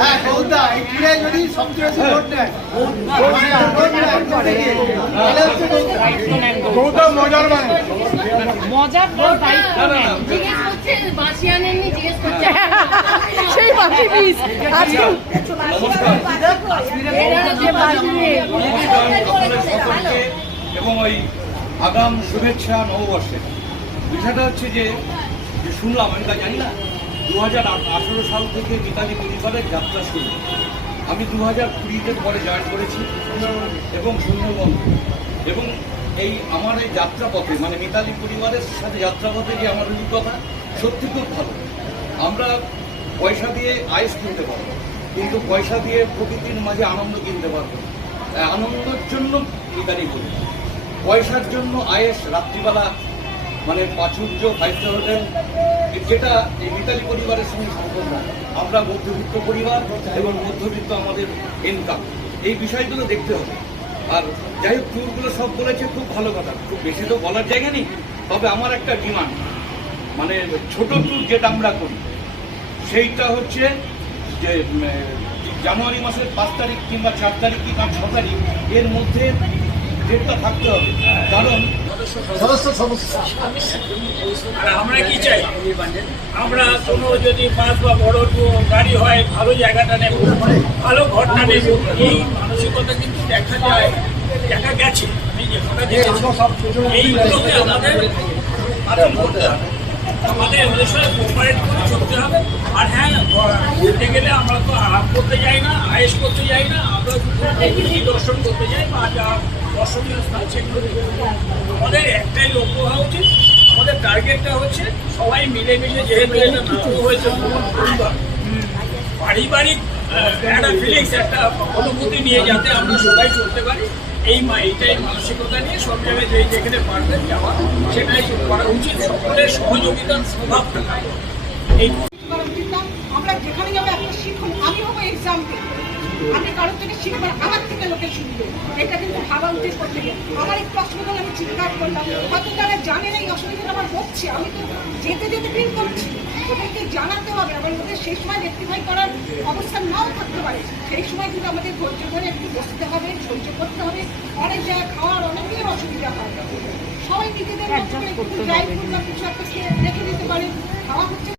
হ্যাঁ গৌদা এই কিরে যদি সবচেয়ে বেশি ভোট নেয় গৌদা মজার মানে মজার দায়িত্ব নেন। জিজ্ঞেস করছে বাসি আনেননি, জিজ্ঞেস করছে সেই বাসি পিস আজকে এবং ওই আগাম শুভেচ্ছা নববর্ষে বিষয়টা হচ্ছে যে শুনলাম, আমি তা জানি না, 2018 সাল থেকে মিতালি পরিবারের যাত্রা শুরু। আমি 2020-তে পরে জয়েন করেছি এবং সুন্দরবন এবং এই আমার এই যাত্রাপথে মানে মিতালি পরিবারের সাথে যাত্রাপথে যে আমার অভিজ্ঞতা সত্যি খুব ভালো। আমরা পয়সা দিয়ে আয়েস কিনতে পারবো, কিন্তু পয়সা দিয়ে প্রকৃতির মাঝে আনন্দ কিনতে পারবো। আনন্দের জন্য মিতালি করি, পয়সার জন্য আয়েস রাত্রিবেলা মানে প্রাচুর্য 5 স্টার হোটেল, যেটা এই মিতালি পরিবারের সঙ্গে সম্পর্ক। আমরা মধ্যবিত্ত পরিবার এবং মধ্যবিত্ত আমাদের ইনকাম, এই বিষয়গুলো দেখতে হবে। আর যাই হোক, ট্যুরগুলো সব বলেছে, খুব ভালো কথা, খুব বেশি তো বলার জায়গা নেই। তবে আমার একটা ডিমান্ড, মানে ছোট ট্যুর যেটা আমরা করি সেইটা হচ্ছে যে জানুয়ারি মাসের 5 তারিখ কিংবা 4 তারিখ কিংবা 6 তারিখ এর মধ্যে ডেটটা থাকতে হবে। কারণ আর আমরা কি চাই, আমরা কোনো যদি বাস বা বড় গাড়ি হয় ভালো জায়গাটা নেব, ভালো ঘরটা নেব, এই মানসিকতা কিন্তু দেখা যায়, দেখা গেছে। আমি যেটা দেখেছি এইগুলোকে আমাদের পালন করতে হবে, আমাদের ওদের সাথে কোঅপারেট করে চলতে হবে। আর হ্যাঁ, ঘুরতে গেলে আমরা তো আরাম করতে যাই না, আয়েস করতে যাই না, আমরা দর্শন করতে যাই বা যা দর্শনীয় স্থান সেগুলো আমাদের একটাই লক্ষ্য হওয়া উচিত। আমাদের টার্গেটটা হচ্ছে সবাই মিলেমিশে, যেহেতু এটা নাম হয়েছে পারিবারিক একটা ফিলিংস, একটা অনুভূতি নিয়ে যাতে আমরা সবাই চলতে পারি, এইটাই মানসিকতা নিয়ে সব জায়গায় যেখানে পারবেন যাওয়া সেটাই করা উচিত। সকলের সহযোগিতার প্রভাব থাকা এই আমরা যেখানে যাবো একটা শিখুন, আমি হবো এক্সাম্পল, আমি কারোর থেকে শিখবার, আমার থেকে লোকে শিখবে, এটা কিন্তু ভাবা উচিত করতে গেলে। আমার একটু অসুবিধা আমি চিৎকার করলাম, হয়তো তারা জানে না এই অসুবিধাটা আমার হচ্ছে, আমি তো যেতে যেতে ফিল করছি, ওদেরকে জানাতে হবে। আবার ওদের সেই সময় রেক্টিফাই করার অবস্থা নাও থাকতে পারে, সেই সময় কিন্তু আমাদের ধৈর্য ধরে একটু বসতে হবে, সহ্য করতে হবে। অনেক জায়গায় খাওয়ার অনেকের অসুবিধা হয়, সবাই নিজেদের মতো করে একটু ড্রাই ফ্রুট বা কিছু একটা খেয়ে রেখে দিতে পারে, খাওয়া হচ্ছে।